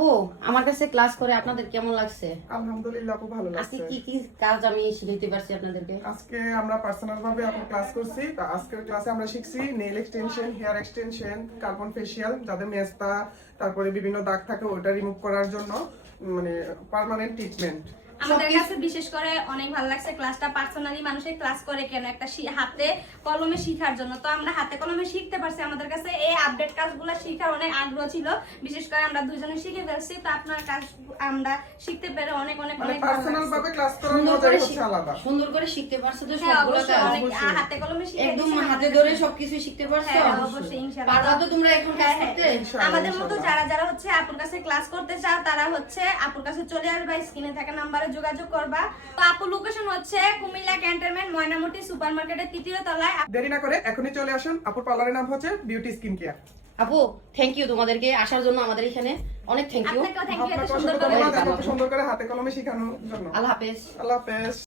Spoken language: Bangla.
আপু আমার কাছে ক্লাস করে আপনাদের কেমন লাগছে? আলহামদুলিল্লাহ খুব ভালো আজকে লাগছে। কি কি কাজ আমি শিখাইতে পারছি আপনাদেরকে? আজকে আমরা পার্সোনাল ভাবে আপনি ক্লাস করছি। তা আজকের ক্লাসে আমরা শিখছি nail extension, hair extension, carbon facial, যাদের মেস্তা তারপরে বিভিন্ন দাগ থাকে ওটা রিমুভ করার জন্য মানে পার্মানেন্ট ট্রিটমেন্ট। আমাদের কাছে বিশেষ করে অনেক ভালো লাগছে ক্লাসটা। পার্সোনালি মানুষের ক্লাস করে কেন একটা হাতে কলমে শেখার জন্য, তো আমরা হাতে কলমে শিখতে পারছি। আমাদের কাছে এই আপডেট কাজগুলো শেখার অনেক আগ্রহ ছিল, বিশেষ করে আমরা দুজনে শিখে ফেলছি। তো আপনার কাজ আমরা শিখতে পেরে অনেক অনেক মানে অনেক ভালো পার্সোনাল লাগছে। ভাবে ক্লাস করার মজাই হচ্ছে আলাদা। সুন্দর করে শিখতে পারছো তো হ্যাঁ, সবগুলো অবশ্যই কাজ? অনেক অবশ্যই। হাতে কলমে শিখে একদম দিয়েছি হাতে আমাদের ধরে কাছে। সবকিছু শিখতে পারছো? হ্যাঁ, অবশ্যই ইনশাআল্লাহ। পারবা তো তোমরা এখন কাজ হ্যাঁ, করতে? ইনশাআল্লাহ, আমাদের মতো ইনশাআল্লাহ। যারা যারা হচ্ছে আপুর কাছে ক্লাস করতে চাও তারা হচ্ছে আপুর কাছে চলে আসবা, স্ক্রিনে থাকা নাম্বারে যোগাযোগ করবা। তো আপুর লোকেশন হচ্ছে কুমিল্লা ক্যান্টনমেন্ট ময়নামতি সুপারমার্কেটের 3য় তলায়। দেরি না করে এখনই চলে আসুন। আপুর পার্লারের নাম হচ্ছে বিউটি স্কিন কেয়ার। আপু থ্যাংক ইউ তোমাদেরকে আসার জন্য আমাদের এখানে অনেক থ্যাংক ইউ। আপনাকেও থ্যাংক ইউ এত আপনাকে সুন্দর অসংখ্য করে। ধন্যবাদ এত সুন্দর করে হাতে কলমে শেখানোর জন্য। আল্লাহ হাফেজ। আল্লাহ হাফেজ।